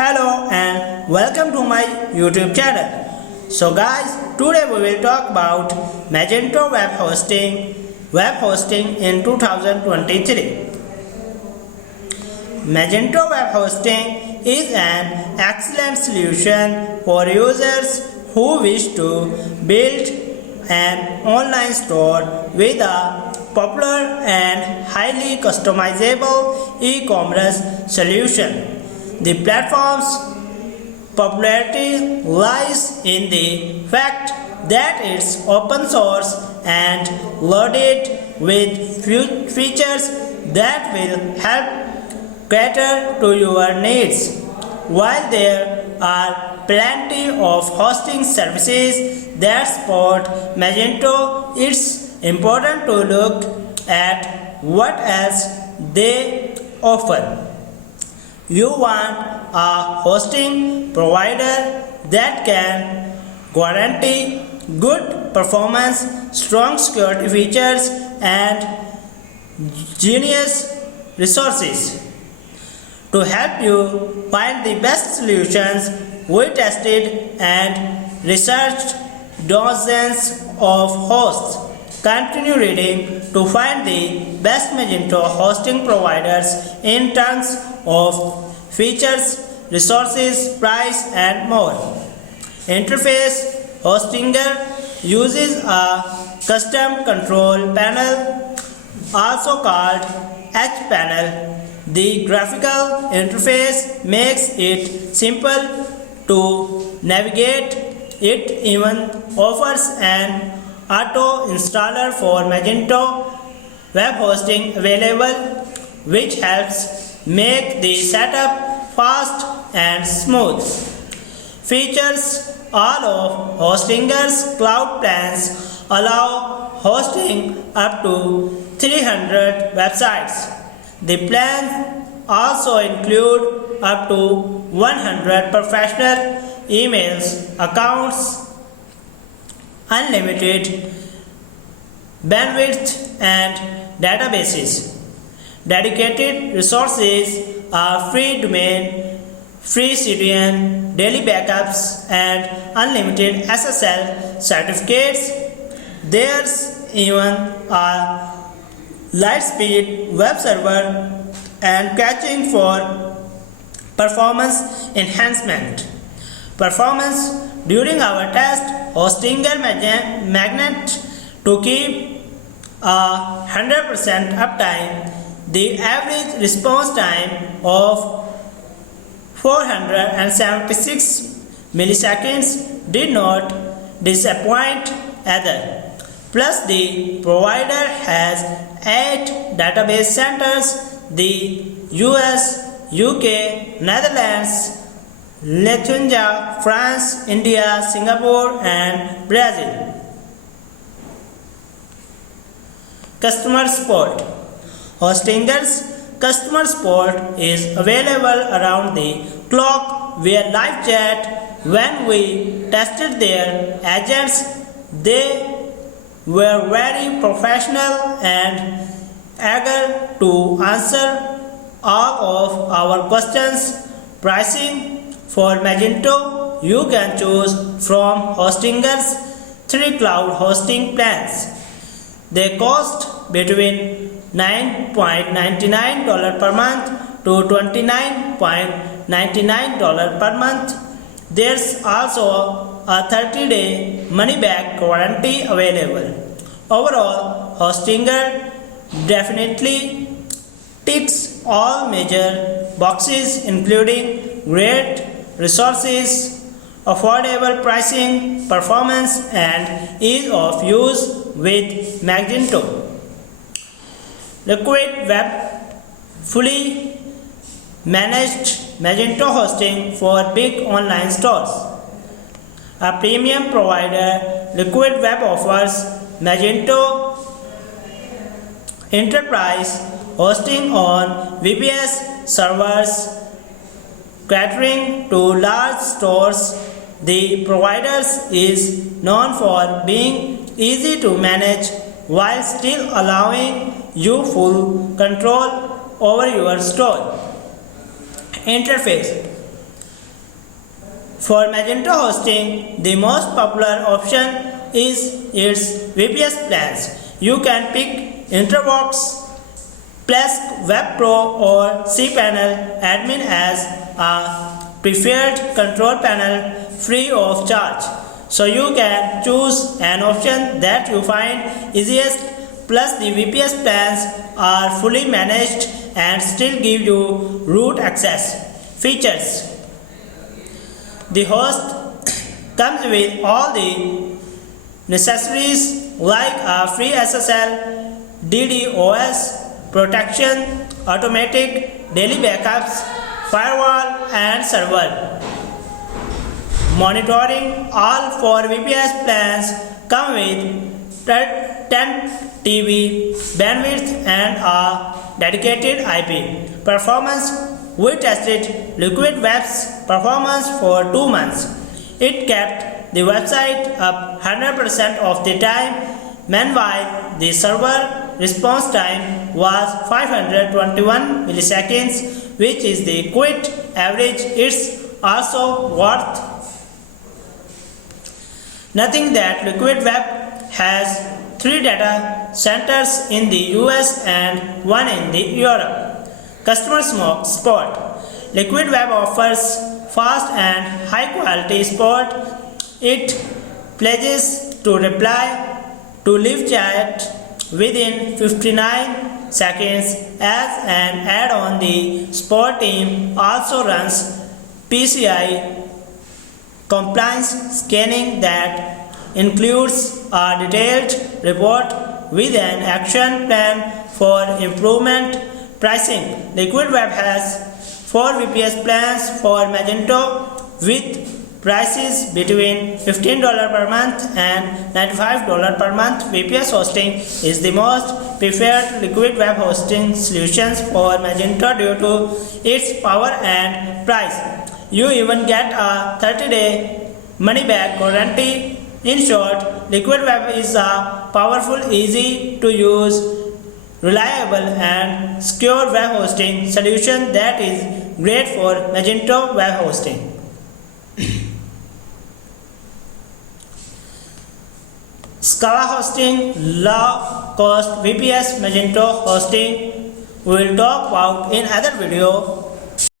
Hello and welcome to my YouTube channel. So guys, today we will talk about Magento web hosting in 2023. Magento web hosting is an excellent solution for users who wish to build an online store with a popular and highly customizable e-commerce solution. The platform's popularity lies in the fact that it's open source and loaded with features that will help cater to your needs. While there are plenty of hosting services that support Magento, it's important to look at what else they offer. You want a hosting provider that can guarantee good performance, strong security features, and genius resources. To help you find the best solutions, we tested and researched dozens of hosts. Continue reading to find the best Magento hosting providers in terms of features, resources, price, and more. Interface: Hostinger uses a custom control panel, also called H-panel. The graphical interface makes it simple to navigate. It even offers an auto installer for Magento web hosting available, which helps make the setup fast and smooth. Features: all of Hostinger's cloud plans allow hosting up to 300 websites. The plans also include up to 100 professional emails, accounts, unlimited bandwidth, and databases. Dedicated resources are free domain, free CDN, daily backups, and unlimited SSL certificates. There's even a Lightspeed web server and caching for performance enhancement. Performance: during our test, Hostinger Magnet to keep 100% uptime. The average response time of 476 milliseconds did not disappoint either. Plus, the provider has 8 database centers: the US, UK, Netherlands, Lithuania, France, India, Singapore, and Brazil. Customer support: Hostinger's customer support is available around the clock via live chat. When we tested their agents, they were very professional and eager to answer all of our questions. Pricing: for Magento, you can choose from Hostinger's 3 cloud hosting plans. They cost between $9.99 per month to $29.99 per month. There's also a 30-day money-back guarantee available. Overall, Hostinger definitely ticks all major boxes, including great resources, affordable pricing, performance, and ease of use with Magento. Liquid Web: fully managed Magento hosting for big online stores. A premium provider, Liquid Web offers Magento Enterprise hosting on VPS servers catering to large stores. The provider is known for being easy to manage while still allowing you full control over your store. Interface: For Magento hosting, the most popular option is its VPS plans. You can pick Intervox, Plesk, WebPro or cPanel Admin as a preferred control panel free of charge. So you can choose an option that you find easiest, plus the VPS plans are fully managed and still give you root access. Features: the host comes with all the necessaries like a free SSL, DDoS protection, automatic daily backups, firewall and server monitoring. All 4 VPS plans come with 10 TB bandwidth and a dedicated IP. Performance: we tested Liquid Web's performance for 2 months. It kept the website up 100% of the time. Meanwhile, the server response time was 521 milliseconds, which is the quick average. It's also worth noting that Liquid Web has 3 data centers in the US and 1 in the Europe. Customer support: Liquid Web offers fast and high quality support. It pledges to reply to live chat within 59 seconds. As an add-on, the support team also runs PCI compliance scanning that includes a detailed report with an action plan for improvement. Pricing: Liquid Web has 4 VPS plans for Magento with prices between $15 per month and $95 per month. VPS hosting is the most preferred Liquid Web hosting solutions for Magento due to its power and price. You even get a 30-day money-back guarantee. In short, Liquid Web is a powerful, easy to use, reliable and secure web hosting solution that is great for Magento web hosting. Scala hosting, low cost VPS Magento hosting we will talk about in other video.